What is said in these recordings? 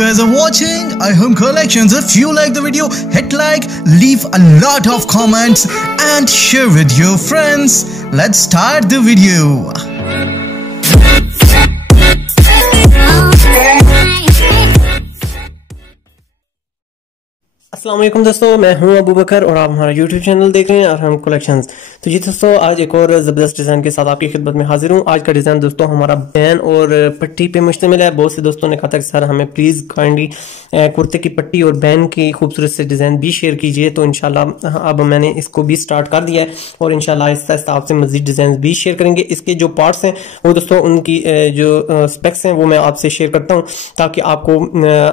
guys are watching iHome Collections. If you like the video, hit like, leave a lot of comments and share with your friends. Let's start the video. अस्सलाम वालेकुम दोस्तों, मैं हूं अबू बकर और आप हमारा YouTube channel देख रहे हैं iHome कलेक्शंस। तो जी दोस्तों, आज एक और ज़बरदस्त डिज़ाइन के साथ आपकी खिदमत में हाजिर हूं। आज का डिज़ाइन दोस्तों हमारा बैन और पट्टी पे मुश्तमिल है। बहुत से दोस्तों ने कहा था कि सर हमें प्लीज़ काइंडली कुर्ते की पट्टी और बैन की खूबसूरत से डिज़ाइन भी शेयर कीजिए। तो इंशाल्लाह अब मैंने इसको भी स्टार्ट कर दिया है और इंशाल्लाह आहिस्ता आहिस्ता आपसे मज़ीद डिज़ाइन भी शेयर करेंगे। इसके जो पार्ट्स हैं वो दोस्तों उनकी जो स्पेक्स हैं वो मैं आपसे शेयर करता हूँ ताकि आपको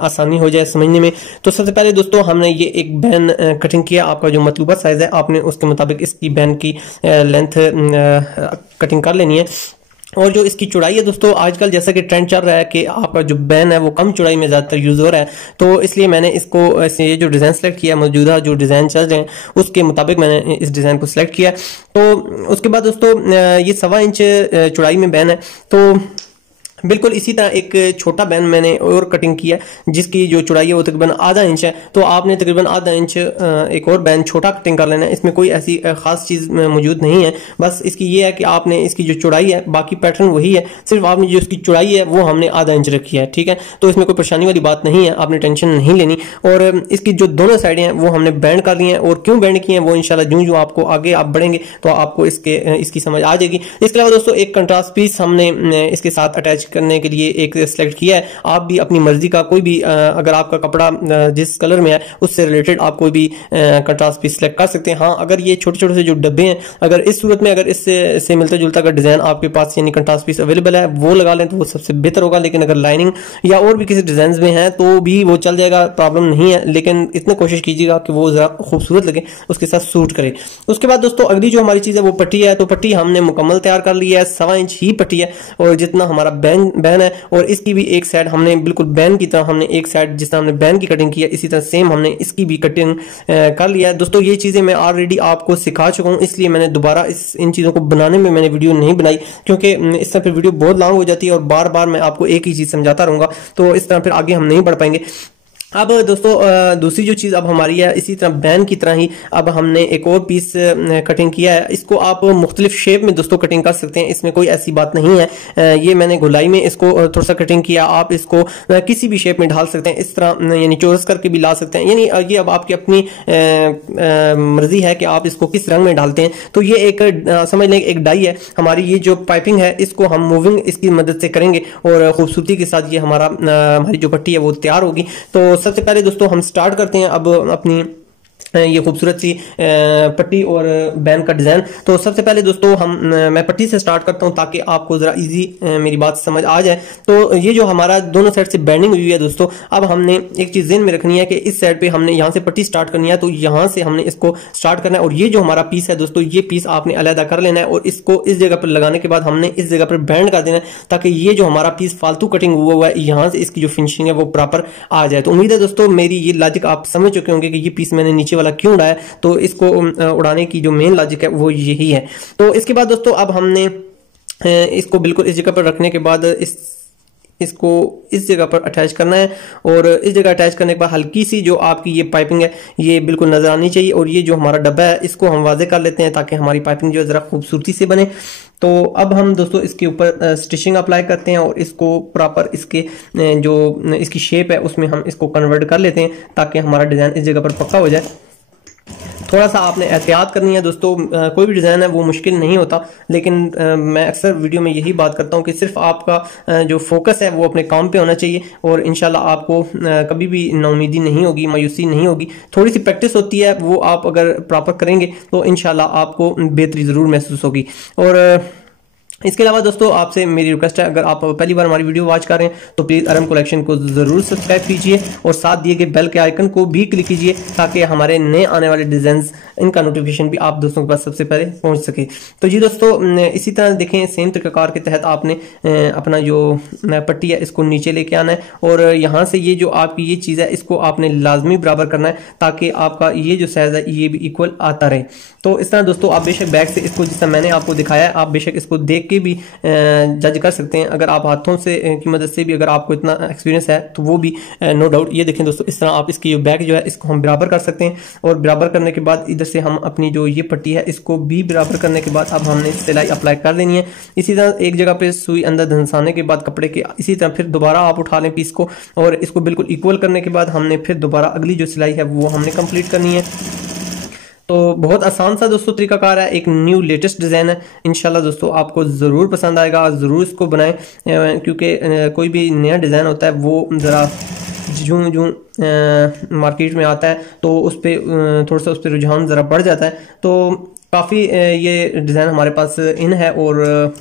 आसानी हो जाए समझने में। तो सबसे पहले दोस्तों हमने ये एक बैन कटिंग किया। आपका जो मतलूबा साइज है आपने उसके मुताबिक इसकी बैन की लेंथ कटिंग कर लेनी है। और जो इसकी चौड़ाई है दोस्तों, आजकल जैसा कि ट्रेंड चल रहा है कि आपका जो बैन है वो कम चौड़ाई में ज्यादातर यूज हो रहा है, तो इसलिए मैंने इसको ये जो डिजाइन सेलेक्ट किया, मौजूदा जो डिजाइन चल रहे हैं उसके मुताबिक मैंने इस डिजाइन को सिलेक्ट किया। तो उसके बाद दोस्तों ये 1.25 इंच चौड़ाई में बैन है। तो बिल्कुल इसी तरह एक छोटा बैन मैंने और कटिंग किया जिसकी जो चौड़ाई है वो तकरीबन आधा इंच है। तो आपने तकरीबन आधा इंच एक और बैन छोटा कटिंग कर लेना है। इसमें कोई ऐसी खास चीज मौजूद नहीं है, बस इसकी ये है कि आपने इसकी जो चौड़ाई है, बाकी पैटर्न वही है, सिर्फ आपने जो इसकी चौड़ाई है वो हमने आधा इंच रखी है। ठीक है, तो इसमें कोई परेशानी वाली बात नहीं है, आपने टेंशन नहीं लेनी। और इसकी जो दोनों साइडें हैं वो हमने बैंड कर ली हैं। और क्यों बैंड किए हैं वो इंशाल्लाह जो आपको आगे आप बढ़ेंगे तो आपको इसकी समझ आ जाएगी। इसके अलावा दोस्तों एक कंट्रास्ट पीस हमने इसके साथ अटैच करने के लिए एक सिलेक्ट किया है। आप भी अपनी मर्जी का कोई भी अगर आपका कपड़ा जिस कलर में है उससे रिलेटेड आप कोई भी कंट्रास्ट पीस सिलेक्ट कर सकते हैं। हाँ, अगर ये छोटे छोटे से जो डब्बे हैं, अगर इस सूरत में अगर इससे मिलता जुलता अगर डिजाइन आपके पास यानी कंट्रास्ट पीस अवेलेबल है वो लगा लें तो वो सबसे बेहतर होगा। लेकिन अगर लाइनिंग या और भी किसी डिजाइन में है तो भी वो चल जाएगा, प्रॉब्लम नहीं है। लेकिन इतनी कोशिश कीजिएगा कि वो जरा खूबसूरत लगे, उसके साथ सूट करे। उसके बाद दोस्तों अगली जो हमारी चीज है वो पट्टी है। तो पट्टी हमने मुकम्मल तैयार कर ली है, 1.25 इंच ही पट्टी है और जितना हमारा बैन है। और इसकी भी एक साइड हमने बिल्कुल बैन की तरह हमने एक साइड जिस तरह हमने बैन की कटिंग किया इसी तरह सेम हमने इसकी भी कटिंग कर लिया है। दोस्तों ये चीजें मैं ऑलरेडी आपको सिखा चुका हूं, इसलिए मैंने दोबारा इन चीजों को बनाने में मैंने वीडियो नहीं बनाई, क्योंकि इस तरह फिर वीडियो बहुत लॉन्ग हो जाती है और बार बार मैं आपको एक ही चीज समझाता रहूंगा, तो इस तरह फिर आगे हम नहीं बढ़ पाएंगे। अब दोस्तों दूसरी जो चीज अब हमारी है, इसी तरह बैन की तरह ही अब हमने एक और पीस कटिंग किया है। इसको आप मुख्तलिफ शेप में दोस्तों कटिंग कर सकते हैं, इसमें कोई ऐसी बात नहीं है। ये मैंने गोलाई में इसको थोड़ा सा कटिंग किया, आप इसको किसी भी शेप में ढाल सकते हैं, इस तरह यानी चौरस करके भी ला सकते हैं। यानी ये अब आपकी अपनी मर्जी है कि आप इसको किस रंग में डालते हैं। तो ये एक समझ लें एक डाई है हमारी। ये जो पाइपिंग है इसको हम मूविंग इसकी मदद से करेंगे और खूबसूरती के साथ ये हमारी जो पट्टी है वो तैयार होगी। तो सबसे पहले दोस्तों हम स्टार्ट करते हैं अब अपनी ये खूबसूरत सी पट्टी और बैन का डिजाइन। तो सबसे पहले दोस्तों मैं पट्टी से स्टार्ट करता हूं ताकि आपको जरा इजी मेरी बात समझ आ जाए। तो ये जो हमारा दोनों साइड से बैंडिंग हुई है दोस्तों, अब हमने एक चीज ध्यान में रखनी है कि इस साइड पे हमने यहां से पट्टी स्टार्ट करनी है, तो यहां से हमने इसको स्टार्ट करना है। और ये जो हमारा पीस है दोस्तों, ये पीस आपने अलग कर लेना है और इसको इस जगह पर लगाने के बाद हमने इस जगह पर बैंड कर देना है ताकि ये जो हमारा पीस फालतू कटिंग हुआ है यहाँ से इसकी जो फिनिशिंग है वो प्रॉपर आ जाए। तो उम्मीद है दोस्तों मेरी ये लॉजिक आप समझ चुके होंगे कि ये पीस मैंने नीचे वाला क्यों उड़ाया। तो इसको उड़ाने की जो मेन लॉजिक है वो यही है। तो इसके बाद दोस्तों अब हमने इसको बिल्कुल इस जगह पर रखने के बाद इसको इस जगह पर अटैच करना है। और इस जगह अटैच करने के बाद हल्की सी जो आपकी ये पाइपिंग है ये बिल्कुल नजर आनी चाहिए। और ये जो हमारा डब्बा है इसको हम वाजे कर लेते हैं ताकि हमारी पाइपिंग जो है जरा खूबसूरती से बने। तो अब हम दोस्तों इसके ऊपर स्टिचिंग अप्लाई करते हैं और इसको प्रॉपर इसके जो इसकी शेप है उसमें हम इसको कन्वर्ट कर लेते हैं ताकि हमारा डिजाइन इस जगह पर पक्का हो जाए। थोड़ा सा आपने एहतियात करनी है दोस्तों, कोई भी डिज़ाइन है वो मुश्किल नहीं होता, लेकिन मैं अक्सर वीडियो में यही बात करता हूँ कि सिर्फ आपका जो फोकस है वो अपने काम पे होना चाहिए और इंशाल्लाह आपको कभी भी नाउमीदी नहीं होगी, मायूसी नहीं होगी। थोड़ी सी प्रैक्टिस होती है, वो आप अगर प्रॉपर करेंगे तो इंशाल्लाह आपको बेहतरी ज़रूर महसूस होगी। और इसके अलावा दोस्तों आपसे मेरी रिक्वेस्ट है, अगर आप पहली बार हमारी वीडियो वॉच कर रहे हैं तो प्लीज़ iHome कलेक्शन को ज़रूर सब्सक्राइब कीजिए और साथ दिए गए बेल के आइकन को भी क्लिक कीजिए ताकि हमारे नए आने वाले डिजाइन इनका नोटिफिकेशन भी आप दोस्तों के पास सबसे पहले पहुंच सके। तो जी दोस्तों इसी तरह देखें, सेम तरीक़ाकार के तहत आपने अपना जो पट्टी है इसको नीचे लेके आना है और यहाँ से ये जो आपकी ये चीज़ है इसको आपने लाजमी बराबर करना है ताकि आपका ये जो साइज है ये भी इक्वल आता रहे। तो इस तरह दोस्तों आप बेशक बैक से इसको जिस तरह मैंने आपको दिखाया है आप बेशक इसको देख देख के भी जज कर सकते हैं। अगर आप हाथों से की मदद से भी अगर आपको इतना एक्सपीरियंस है तो वो भी नो डाउट। ये देखें दोस्तों, इस तरह आप इसकी जो बैक जो है इसको हम बराबर कर सकते हैं, और बराबर करने के बाद इधर से हम अपनी जो ये पट्टी है इसको भी बराबर करने के बाद अब हमने सिलाई अप्लाई कर देनी है। इसी तरह एक जगह पे सुई अंदर धंसाने के बाद कपड़े के, इसी तरह फिर दोबारा आप उठा लें पीस को, और इसको बिल्कुल इक्वल करने के बाद हमने फिर दोबारा अगली जो सिलाई है वो हमने कंप्लीट करनी है। तो बहुत आसान सा दोस्तों तरीकाकार है, एक न्यू लेटेस्ट डिज़ाइन है। इंशाल्लाह दोस्तों आपको ज़रूर पसंद आएगा, ज़रूर इसको बनाएं, क्योंकि कोई भी नया डिज़ाइन होता है वो ज़रा जूं जूं मार्केट में आता है तो उस पर थोड़ा सा उस पर रुझान ज़रा बढ़ जाता है। तो काफ़ी ये डिज़ाइन हमारे पास इन है, और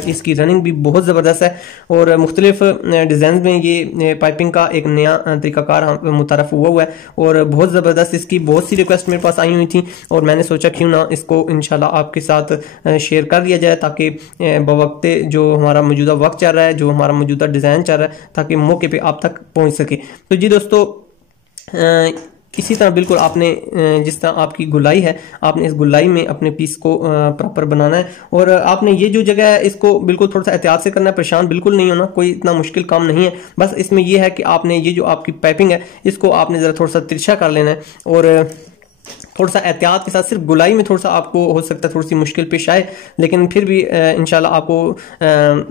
इसकी रनिंग भी बहुत ज़बरदस्त है, और मुख्तलिफ डिज़ाइन में ये पाइपिंग का एक नया तरीकाकार मुतारफ़ हुआ है, और बहुत ज़बरदस्त इसकी बहुत सी रिक्वेस्ट मेरे पास आई हुई थी, और मैंने सोचा क्यों ना इसको इंशाल्लाह आपके साथ शेयर कर दिया जाए, ताकि बवक्ते जो हमारा मौजूदा वक्त चल रहा है, जो हमारा मौजूदा डिज़ाइन चल रहा है, ताकि मौके पर आप तक पहुँच सके। तो जी दोस्तों, इसी तरह बिल्कुल आपने जिस तरह आपकी गुलाई है, आपने इस गुलाई में अपने पीस को प्रॉपर बनाना है, और आपने ये जो जगह है इसको बिल्कुल थोड़ा सा एहतियात से करना है, परेशान बिल्कुल नहीं होना, कोई इतना मुश्किल काम नहीं है। बस इसमें यह है कि आपने ये जो आपकी पाइपिंग है इसको आपने ज़रा थोड़ा सा तिरछा कर लेना है, और थोड़ा सा एहतियात के साथ। सिर्फ गुलाई में थोड़ा सा आपको हो सकता है थोड़ी सी मुश्किल पेश आए, लेकिन फिर भी इंशाल्लाह आपको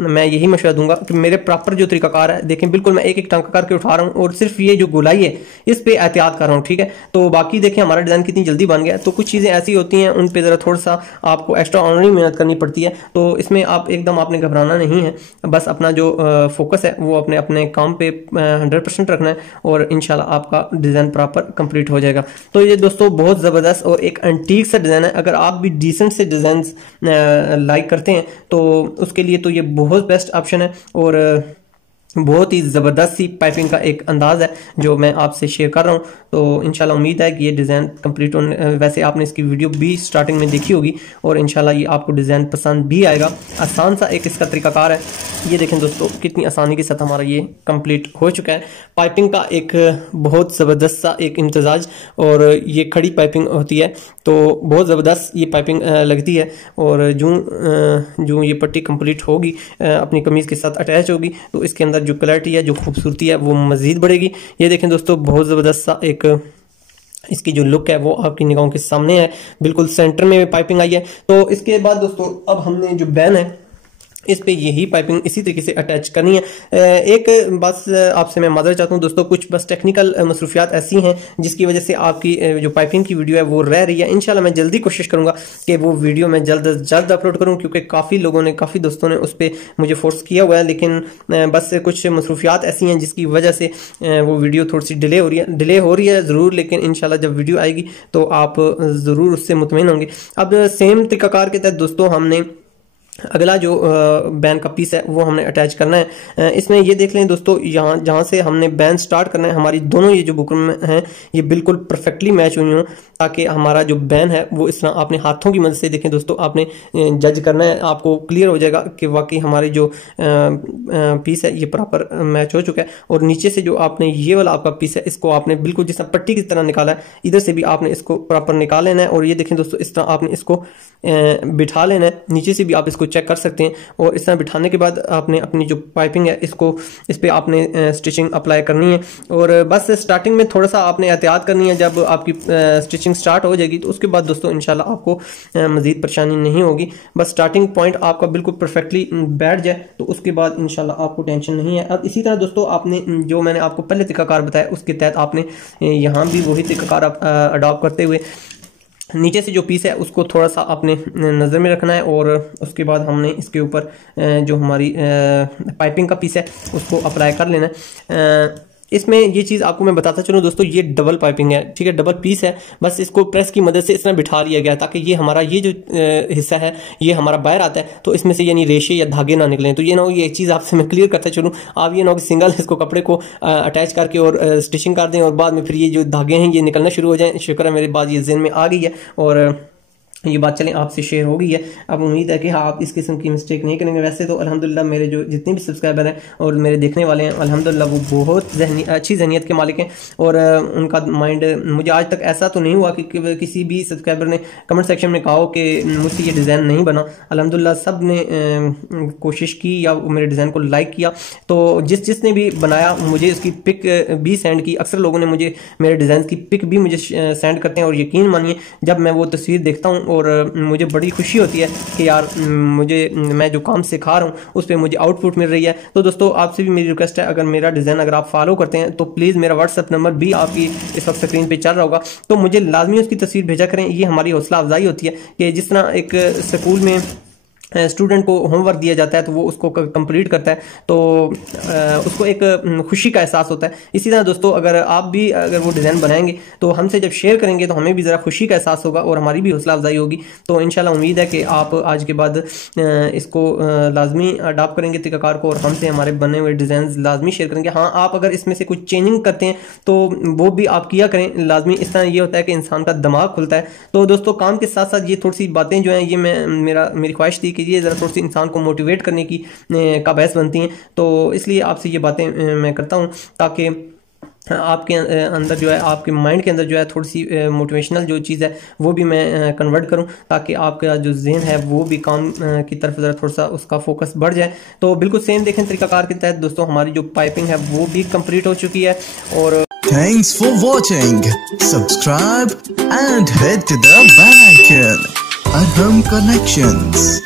मैं यही मशवरा दूंगा कि मेरे प्रॉपर जो तरीकाकार है, देखें बिल्कुल मैं एक एक टांका करके उठा रहा हूँ, और सिर्फ ये जो गुलाई है इस पे एहतियात कर रहा हूँ, ठीक है। तो बाकी देखें हमारा डिज़ाइन कितनी जल्दी बन गया। तो कुछ चीज़ें ऐसी होती हैं उन पर ज़रा थोड़ा सा आपको एक्स्ट्रा ऑर्डिनरी मेहनत करनी पड़ती है, तो इसमें आप एकदम आपने घबराना नहीं है, बस अपना जो फोकस है वो अपने अपने काम पे 100% रखना है, और इंशाल्लाह आपका डिज़ाइन प्रॉपर कंप्लीट हो जाएगा। तो ये दोस्तों बहुत ज़बरदस्त और एक एंटीक सा डिज़ाइन है। अगर आप भी डिसेंट से डिज़ाइन लाइक करते हैं तो उसके लिए तो ये बहुत बेस्ट ऑप्शन है, और बहुत ही ज़बरदस्त सी पाइपिंग का एक अंदाज़ है जो मैं आपसे शेयर कर रहा हूँ। तो इंशाल्लाह उम्मीद है कि ये डिज़ाइन कंप्लीट होने, वैसे आपने इसकी वीडियो भी स्टार्टिंग में देखी होगी, और इंशाल्लाह ये आपको डिज़ाइन पसंद भी आएगा। आसान सा एक इसका तरीकाकार है। ये देखें दोस्तों कितनी आसानी के साथ हमारा ये कंप्लीट हो चुका है। पाइपिंग का एक बहुत ज़बरदस्त सा एक इम्तजाज, और ये खड़ी पाइपिंग होती है तो बहुत ज़बरदस्त ये पाइपिंग लगती है, और जो ये पट्टी कंप्लीट होगी अपनी कमीज़ के साथ अटैच होगी तो इसके अंदर जो क्लैरिटी है, जो खूबसूरती है वो मज़ीद बढ़ेगी। ये देखें दोस्तों बहुत ज़बरदस्त सा एक इसकी जो लुक है वो आपकी निगाहों के सामने है, बिल्कुल सेंटर में पाइपिंग आई है। तो इसके बाद दोस्तों अब हमने जो बैन है इस पे यही पाइपिंग इसी तरीके से अटैच करनी है। एक बस आपसे मैं माजरत चाहता हूँ दोस्तों, कुछ बस टेक्निकल मसरूफियात ऐसी हैं जिसकी वजह से आपकी जो पाइपिंग की वीडियो है वो रह रही है। इंशाल्लाह मैं जल्दी कोशिश करूंगा कि वो वीडियो मैं जल्द अज जल्द अपलोड करूँ, क्योंकि काफ़ी लोगों ने, काफ़ी दोस्तों ने उस पर मुझे फोर्स किया हुआ है, लेकिन बस कुछ मसरूफियात ऐसी हैं जिसकी वजह से वो वीडियो थोड़ी सी डिले हो रही है ज़रूर, लेकिन इंशाल्लाह जब वीडियो आएगी तो आप ज़रूर उससे मुतमईन होंगे। अब सेम तरीकाकार के तहत दोस्तों हमने अगला जो बैन का पीस है वो हमने अटैच करना है। इसमें ये देख लें दोस्तों, यहाँ जहाँ से हमने बैन स्टार्ट करना है, हमारी दोनों ये जो बुकरम हैं ये बिल्कुल परफेक्टली मैच हुई हों, ताकि हमारा जो बैन है वो इस तरह आपने हाथों की मदद से देखें दोस्तों, आपने जज करना है, आपको क्लियर हो जाएगा कि वाकई हमारी जो पीस है ये प्रॉपर मैच हो चुका है। और नीचे से जो आपने ये वाला आपका पीस है इसको आपने बिल्कुल जिस तरह पट्टी की तरह निकाला है, इधर से भी आपने इसको प्रॉपर निकाल लेना है, और ये देखें दोस्तों इस तरह आपने इसको बिठा लेना है। नीचे से भी आप इसको चेक कर सकते हैं, और इस तरह बिठाने के बाद आपने अपनी जो पाइपिंग है इसको इस पे आपने स्टिचिंग अप्लाई करनी है। और बस स्टार्टिंग में थोड़ा सा आपने एहतियात करनी है, जब आपकी स्टिचिंग स्टार्ट हो जाएगी तो उसके बाद दोस्तों इंशाल्लाह आपको मज़ीद परेशानी नहीं होगी। बस स्टार्टिंग पॉइंट आपका बिल्कुल परफेक्टली बैठ जाए तो उसके बाद इंशाल्लाह आपको टेंशन नहीं है। अब इसी तरह दोस्तों आपने जो मैंने आपको पहले तरीकाकार बताया उसके तहत आपने यहाँ भी वही तरीकाकार अडॉप्ट करते हुए नीचे से जो पीस है उसको थोड़ा सा अपने नज़र में रखना है, और उसके बाद हमने इसके ऊपर जो हमारी पाइपिंग का पीस है उसको अप्लाई कर लेना है। इसमें ये चीज़ आपको मैं बताता चलूँ दोस्तों, ये डबल पाइपिंग है, ठीक है, डबल पीस है। बस इसको प्रेस की मदद से इस तरह बिठा लिया गया ताकि ये हमारा ये जो हिस्सा है ये हमारा बाहर आता है, तो इसमें से यानी रेशे या धागे ना निकलें। तो ये ना हो, ये चीज़ आपसे मैं क्लियर करता चलूँ, आप ये ना हो कि सिंगल इसको कपड़े को अटैच करके और स्टिचिंग कर दें और बाद में फिर ये जो धागे हैं ये निकलना शुरू हो जाएँ। शुक्र है मेरे बाद ये ज़हन में आ गई है, और ये बात चलें आपसे शेयर हो गई है। अब उम्मीद है कि आप इस किस्म की मिस्टेक नहीं करेंगे। वैसे तो अल्हम्दुलिल्लाह मेरे जो जितने भी सब्सक्राइबर हैं और मेरे देखने वाले हैं अल्हम्दुलिल्लाह वो बहुत अच्छी जहनीत के मालिक हैं और उनका माइंड, मुझे आज तक ऐसा तो नहीं हुआ कि किसी भी सब्सक्राइबर ने कमेंट सेक्शन में कहा हो कि मुझसे ये डिज़ाइन नहीं बना। अल्हम्दुलिल्लाह सब ने कोशिश की या मेरे डिज़ाइन को लाइक किया। तो जिसने भी बनाया मुझे उसकी पिक भी सेंड की। अक्सर लोगों ने मुझे मेरे डिज़ाइन की पिक भी मुझे सेंड करते हैं और यकीन मानिए जब मैं वो तस्वीर देखता हूँ और मुझे बड़ी खुशी होती है कि यार मैं जो काम सिखा रहा हूँ उस पर मुझे आउटपुट मिल रही है। तो दोस्तों आपसे भी मेरी रिक्वेस्ट है, अगर मेरा डिज़ाइन अगर आप फॉलो करते हैं तो प्लीज़ मेरा व्हाट्सएप नंबर भी आपकी इस वक्त स्क्रीन पे चल रहा होगा, तो मुझे लाजमी उसकी तस्वीर भेजा करें। ये हमारी हौसला अफजाई होती है कि जिस तरह एक स्कूल में स्टूडेंट को होमवर्क दिया जाता है तो वो उसको कंप्लीट करता है तो उसको एक खुशी का एहसास होता है। इसी तरह दोस्तों अगर वो डिज़ाइन बनाएंगे तो हमसे जब शेयर करेंगे तो हमें भी ज़रा खुशी का एहसास होगा और हमारी भी हौसला अफजाई होगी। तो इंशाल्लाह उम्मीद है कि आप आज के बाद इसको लाजमी अडॉप्ट करेंगे तरीक़ाकार को और हमसे हमारे बने हुए डिज़ाइन लाजमी शेयर करेंगे। हाँ, आप अगर इसमें से कुछ चेंजिंग करते हैं तो वो भी आप किया करें लाजमी। इस तरह ये होता है कि इंसान का दिमाग खुलता है। तो दोस्तों काम के साथ साथ ये थोड़ी सी बातें जो हैं ये मेरी ख्वाहिश थी कि ये ज़रा थोड़ी सी इंसान को मोटिवेट करने की का बायस बनती हैं। तो इसलिए आपसे ये बातें मैं करता हूँ ताकि आपके अंदर जो है, आपके माइंड के अंदर जो है थोड़ी सी मोटिवेशनल जो चीज़ है वो भी मैं कन्वर्ट करूं ताकि आपका जो ज़हन है वो भी काम की तरफ ज़रा थोड़ा सा उसका फोकस बढ़ जाए। तो बिल्कुल सेम देखें तरीकाकार के तहत दोस्तों हमारी जो पाइपिंग है वो भी कंप्लीट हो चुकी है। और thanks for watching, subscribe and hit the bell icon. Arham collections.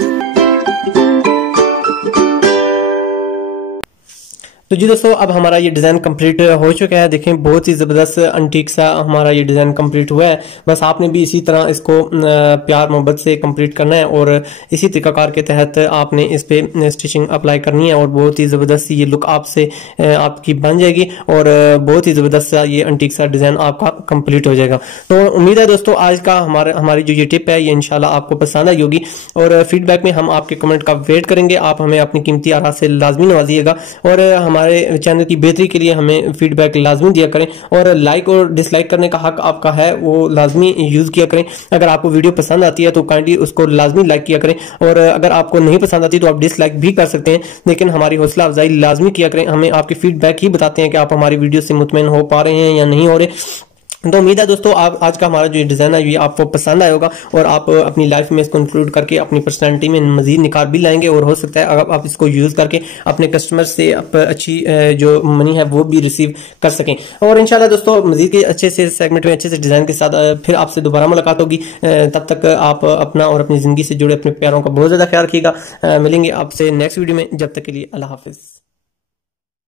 तो जी दोस्तों अब हमारा ये डिज़ाइन कंप्लीट हो चुका है। देखें बहुत ही ज़बरदस्त अंटीक सा हमारा ये डिज़ाइन कंप्लीट हुआ है। बस आपने भी इसी तरह इसको प्यार मोहब्बत से कंप्लीट करना है और इसी तरीकाकार के तहत आपने इस पे स्टिचिंग अप्लाई करनी है और बहुत ही ज़बरदस्त ये लुक आपसे आपकी बन जाएगी और बहुत ही ज़बरदस्त सा ये अंटीक सा डिज़ाइन आपका कंप्लीट हो जाएगा। तो उम्मीद है दोस्तों आज का हमारी जो ये टिप है ये इंशाल्लाह आपको पसंद आई होगी और फीडबैक में हम आपके कमेंट का वेट करेंगे। आप हमें अपनी कीमती आरा से लाजमी नवाजिएगा और हमारे चैनल की बेहतरी के लिए हमें फीडबैक लाजमी दिया करें और लाइक और डिसलाइक करने का हक आपका है, वो लाजमी यूज किया करें। अगर आपको वीडियो पसंद आती है तो काइंडली उसको लाजमी लाइक किया करें और अगर आपको नहीं पसंद आती तो आप डिसलाइक भी कर सकते हैं, लेकिन हमारी हौसला अफजाई लाजमी किया करें। हमें आपके फीडबैक ही बताते हैं कि आप हमारी वीडियो से मुतमईन हो पा रहे हैं या नहीं हो रहे। तो उम्मीद है दोस्तों आप आज का हमारा जो डिज़ाइन है ये आपको पसंद आया होगा और आप अपनी लाइफ में इसको इंक्लूड करके अपनी पर्सनैलिटी में मजीद निखार भी लाएंगे और हो सकता है अगर आप इसको यूज़ करके अपने कस्टमर से अच्छी जो मनी है वो भी रिसीव कर सकें। और इंशाल्लाह दोस्तों मजीद के अच्छे से सेगमेंट में अच्छे से डिज़ाइन के साथ फिर आपसे दोबारा मुलाकात होगी। तब तक आप अपना और अपनी ज़िंदगी से जुड़े अपने प्यारों का बहुत ज़्यादा ख्याल रखिएगा। मिलेंगे आपसे नेक्स्ट वीडियो में, जब तक के लिए अल्लाह हाफिज़।